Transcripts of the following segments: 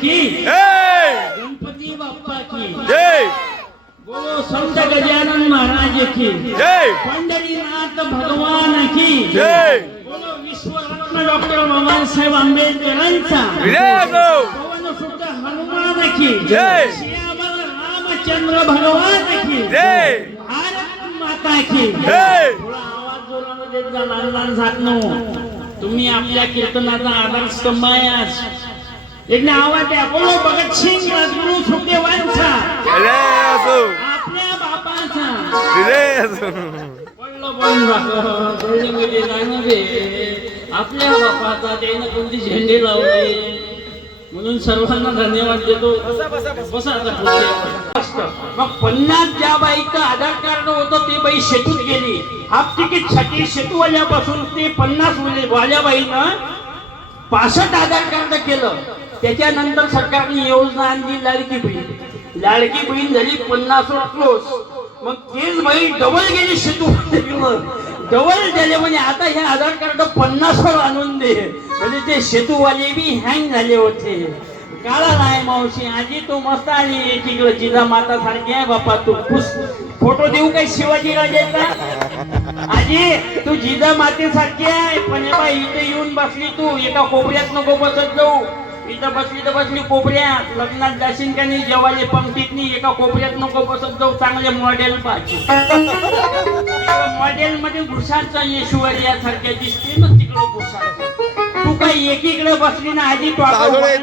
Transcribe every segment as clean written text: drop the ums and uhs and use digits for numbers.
की जय गणपती बाप्पा की जय बोलो संत गजानन महाराज की जय पंढरीनाथ भगवान की जय बोलो विश्वरत्न डॉक्टर बाबासाहेब आंबेडकरांचा विजय असो पवनसुत हनुमान की जय श्यामल रामचंद्र भगवान की जय भारत माता की जय थोडा आवाज जोराने देत जा लहान लहान झाकनो तुम्ही आपल्या कीर्तनाचा आधारस्तंभ आहे आज एक आवाज द्या बोलो भगतसिंग राजगुरू सुखदेवांचा विजय असो आपल्या बापाचा विजय असो पडलं बंद झालं गल्लीमध्ये जाणं रे आपल्या बापाचा त्यानं कोणती झेंडे लावले म्हणून सर्वांना धन्यवाद देतो बसा आता पुढचे. मग 50 ज्या बाईचं आधार कार्ड होतं ते बाई शेतूत गेली हाफ तिकीट साठी शेतूवाल्यापासून ते 50 वाल्या बाईनं 65 आधार कार्ड केलं. त्याच्यानंतर सरकारने योजना आणली लाडकी बहीण झाली 50 क्लोज. मग तेच बाई डबल गेली शेतू डबल झाले म्हणजे आता हे आधार कार्ड 50 आणून दे म्हणजे ते शेतूवाले बी हँग झाले होते. काळा नाही मावशी आजी तू मस्त आली एकीकडे जिजा माता सारखी आहे बापा तू फोटो देऊ काय शिवाजी राजेचा आजी तू जिजा मातेसारखी आहे पण इथे येऊन बसली तू एका कोपऱ्यात नको बसत जाऊ इथं बसली तर बसली कोपऱ्यात लग्नात जाशील का नाही जेवाले पंक्तीतनी एका कोपऱ्यात नको बसत जाऊ चांगले मॉडेल पाहिजे मॉडेल मध्ये घुसाचा येशुवारी यासारख्या दिसते ना तिकडं घुसाचं तू काही एकीकडे बसली ना आधी वाढणारे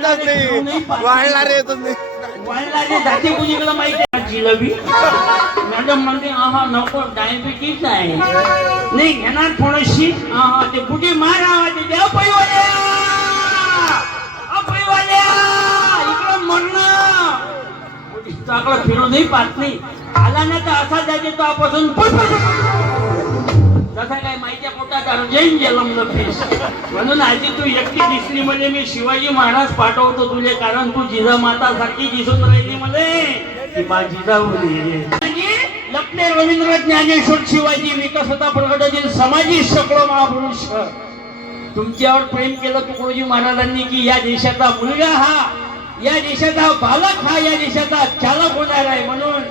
जाते कुणीकडे माहिती आहे जिलेबी मॅडम म्हणते हा नको डायबिटीज आहे नाही घेणार थोडीशी हा ते कुठे मार आवाज द्या पैवाल्या इकडं म्हणणं चाकलं फिरूनही पाहत नाही आला ना तर असा जायचे तो आपण तसा काय माहितीये पोटात अर्जैन जलमलं फीस म्हणून आधी तू एकटी दिसली म्हणजे मी शिवाजी महाराज पाठवतो तुले कारण तू जिजामाता सारखी दिसून राहिली मले की माझी जिजाऊ लपले रवींद्र ज्ञानेश्वर शिवाजी विकासता प्रगटतील समाजी सकळ महापुरुष तुमच्यावर प्रेम केलं तुकडोजी महाराजांनी की या देशाचा मुलगा हा या देशाचा बालक हा या देशाचा चालक होणार आहे म्हणून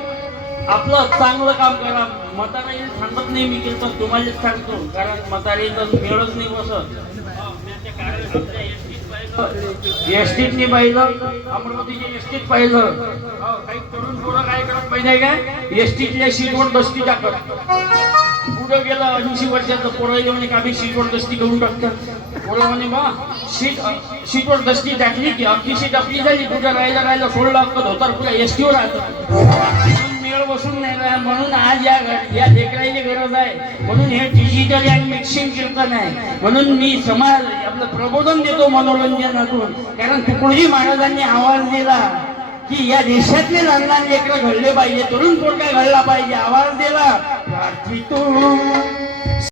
आपलं चांगलं काम करा. म्हाताराईला सांगत नाही मी केलं पण तुम्हालाच सांगतो कारण म्हातारीला मिळत नाही बसत एसटीतनी पाहिलं अमरावतीच्या एसटीत पाहिलं काही तरुण पोरं काय करत माहिती आहे काय एसटीतल्या सीटवर दस्ती टाकत पुढे गेलं 80 वर्षाचं पोरं म्हणे का सीटवर दस्ती करून टाकतात पोरं म्हणे बा सीटवर दस्ती टाकली की अख्खी सीट आपली झाली कुठं राहायला सोडलं अख्खं धोतर पुढे एसटीवर राहतं मेळ बसून नाही राहा म्हणून आज या लेकराची गरज आहे म्हणून हे डिजिटल आणि मिक्सिंग कीर्तन आहे म्हणून मी समाज आपलं प्रबोधन देतो मनोरंजनातून कारण तुकडोजी महाराजांनी आवाज दिला की या देशातले लहान लहान लेकरं घडले पाहिजे तरुण पोरगा घडला पाहिजे आवाज दिला प्रार्थितो